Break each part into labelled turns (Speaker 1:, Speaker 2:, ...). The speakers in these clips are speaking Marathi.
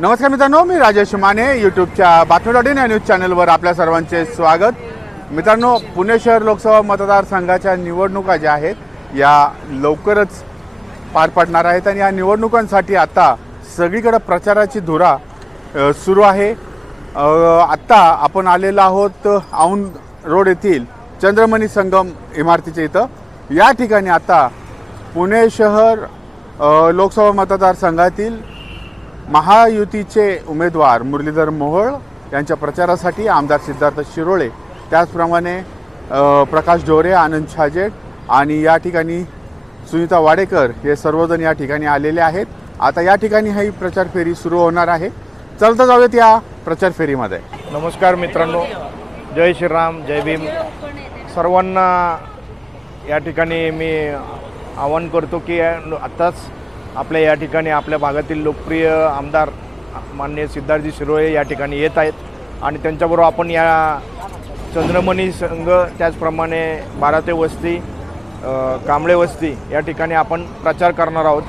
Speaker 1: नमस्कार मित्रांनो मी राजेश माने यूट्यूबच्या बातमी डॉट इन या न्यूज चॅनलवर आपल्या सर्वांचे स्वागत. मित्रांनो पुणे शहर लोकसभा मतदारसंघाच्या निवडणुका ज्या आहेत या लवकरच पार पडणार आहेत आणि या निवडणुकांसाठी आता सगळीकडे प्रचाराची धुरा सुरू आहे. आत्ता आपण आलेलो आहोत औंध रोड येथील चंद्रमणी संगम इमारतीच्या इथं. या ठिकाणी आता पुणे शहर लोकसभा मतदारसंघातील महायुतीचे उमेदवार मुरलीधर मोहोळ यांच्या प्रचारासाठी आमदार सिद्धार्थ शिरोळे त्याचप्रमाणे प्रकाश ढोरे आनंद छाजेड आणि या ठिकाणी सुनीता वाडेकर हे सर्वजण या ठिकाणी आलेले आहेत. आता या ठिकाणी ही प्रचार फेरी सुरू होणार आहे. चलता जाऊयात या प्रचार फेरीमध्ये.
Speaker 2: नमस्कार मित्रांनो. जय श्रीराम जय भीम. सर्वांना या ठिकाणी मी आवाहन करतो की आत्ताच आपल्या या ठिकाणी आपल्या भागातील लोकप्रिय आमदार माननीय सिद्धार्थजी शिरोळे या ठिकाणी येत आहेत. आणि त्यांच्याबरोबर आपण या चंद्रमणी संघ त्याचप्रमाणे बाराते वस्ती कांबळे वस्ती या ठिकाणी आपण प्रचार करणार आहोत.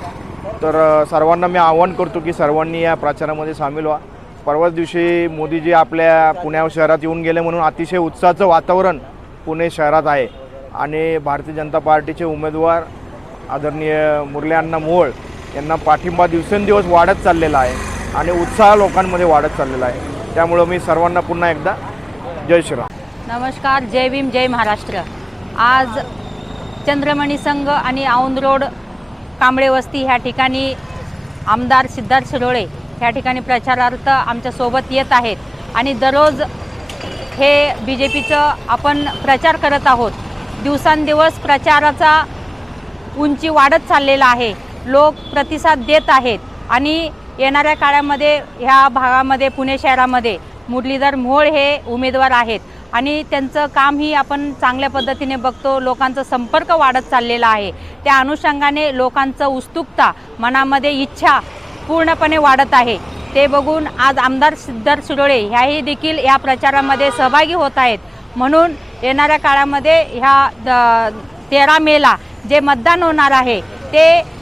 Speaker 2: तर सर्वांना मी आवाहन करतो की सर्वांनी या प्रचारामध्ये सामील व्हा. परवाच दिवशी मोदीजी आपल्या पुण्या शहरात येऊन गेले म्हणून अतिशय उत्साहाचं वातावरण पुणे शहरात आहे. आणि भारतीय जनता पार्टीचे उमेदवार आदरणीय मुरली अण्णा मोहोळ यांना पाठिंबा दिवसेंदिवस वाढत चाललेला आहे आणि उत्साह लोकांमध्ये वाढत चाललेला आहे. त्यामुळं मी सर्वांना पुन्हा एकदा जय श्रीराम.
Speaker 3: नमस्कार जय भीम जय महाराष्ट्र. आज चंद्रमणी संघ आणि औंध रोड कांबळे वस्ती ह्या ठिकाणी आमदार सिद्धार्थ शिरोळे ह्या ठिकाणी प्रचारार्थ आमच्यासोबत येत आहेत. आणि दररोज हे बी जे पीचं आपण प्रचार करत आहोत. दिवसांदिवस प्रचाराचा उंची वाढत चाललेला आहे. लोक प्रतिसाद देत आहेत. आणि येणाऱ्या काळामध्ये ह्या भागामध्ये पुणे शहरामध्ये मुरलीधर मोहोळ हे उमेदवार आहेत. आणि त्यांचं कामही आपण चांगल्या पद्धतीने बघतो. लोकांचा संपर्क वाढत चाललेला आहे. त्या अनुषंगाने लोकांचं उत्सुकता मनामध्ये इच्छा पूर्णपणे वाढत आहे. ते बघून आज आमदार सिद्धार्थ शिरोळे ह्याही देखील या प्रचारामध्ये सहभागी होत आहेत. म्हणून येणाऱ्या काळामध्ये ह्या द- तेरा मेला जे मतदान होणार आहे ते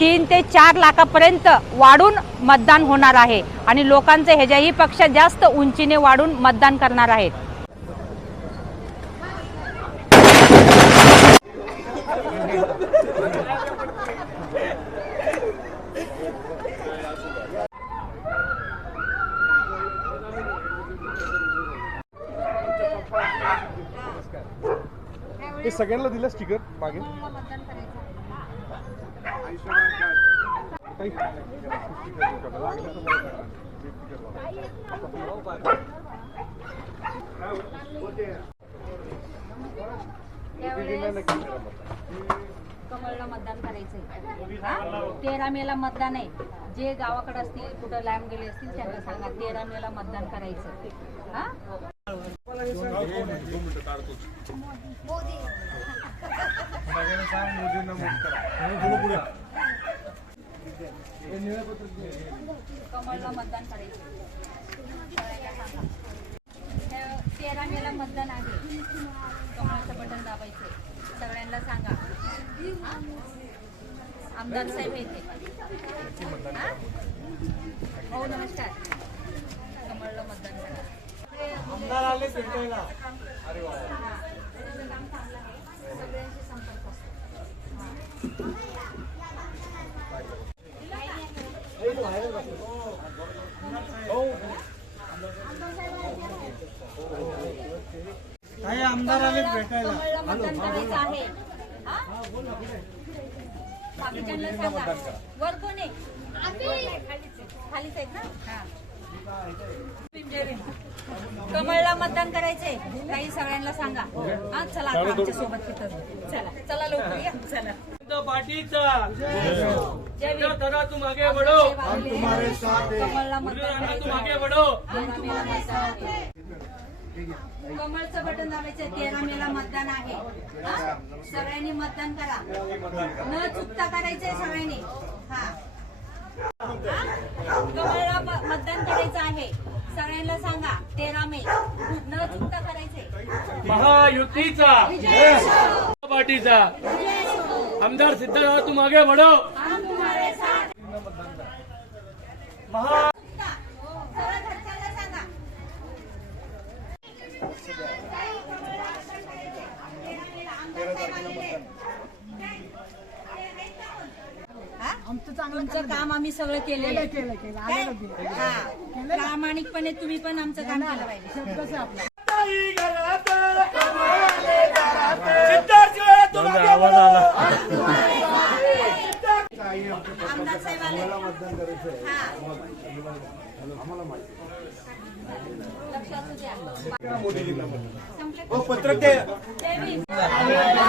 Speaker 3: तीन ते चार लाखापर्यंत वाढून मतदान होणार आहे. आणि लोकांचे ह्याच्याही पक्षा जास्त उंचीने वाढून मतदान करणार आहेत.
Speaker 1: सगळ्यांना दिलं स्टिकर मागे.
Speaker 3: कमळला मतदान करायचंय. तेरा मेला मतदान आहे. जे गावाकडे असतील कुठं लांब गेले असतील त्यांना सांगा तेरा मेला मतदान करायचं हा? कमळला मतदान करायचं. तेरा मेला मतदान आहे. कमळाचं बटन दाबायचं. सगळ्यांना सांगा? आमदार साहेब येते. हा? नमस्कार. कमळला मतदान करा. कमळला मतदान करायचं आहे. हा? बाकीच्यांना सांगा. वर कोण आहे? खालीच आहेत ना? हा. कमळला मतदान करायचंय. काही सगळ्यांना सांगा. हा चला आता आमच्यासोबत तिथं. चला चला लवकर या. चला.
Speaker 4: जनता पार्टीचा
Speaker 3: जय भीम.
Speaker 4: करा तुम आगे बढ़ो
Speaker 3: कमळला मतदान
Speaker 4: तुम
Speaker 3: करायचं
Speaker 4: आगे बढ़ो.
Speaker 3: कमळचं बटन दाबायचं तेरा मेला मतदान आहे? सगळ्यांनी मतदान करा. न चुकता करायचंय सगळ्यांनी. हा? कमळला मतदान करायचं आहे. सगळ्यांना सांगा तेरा मे. न चुकता करायचंय.
Speaker 4: महायुतीचा. पार्टीचा. आमदार सिद्धार्थ तुम आगे बढ़ो
Speaker 3: हम तुम्हारे साथ
Speaker 4: महा
Speaker 5: आमचं चांगलं
Speaker 3: तुमचं काम आम्ही सगळं केलेलं आहे.
Speaker 5: केलं केलं. आलेलं दिलं.
Speaker 3: हा. प्रामाणिकपणे तुम्ही पण आमचं काम केलं पाहिजे.
Speaker 5: आपला.
Speaker 4: आवाज आला.
Speaker 3: आमदार साहेब आले हा. असू द्या. भीम. कमळ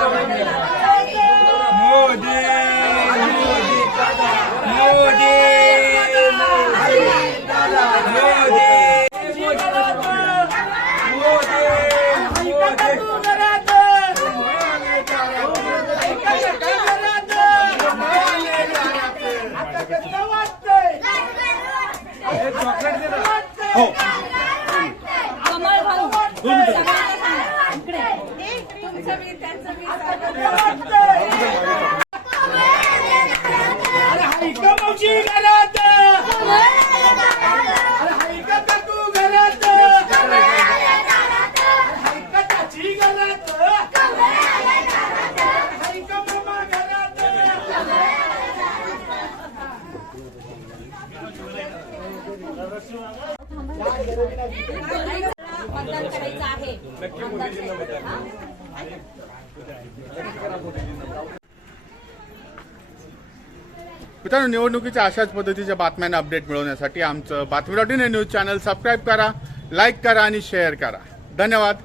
Speaker 3: भाऊ सगळ्यांना
Speaker 4: मावशी घरात
Speaker 3: मतदान करायचं आहे?
Speaker 1: मित्रांनो निवडणुकीच्या अशाच पद्धतीच्या बातम्यांना अपडेट मिळवण्यासाठी आमचं Batmi dot in news channel subscribe करा लाईक करा आणि शेअर करा. धन्यवाद.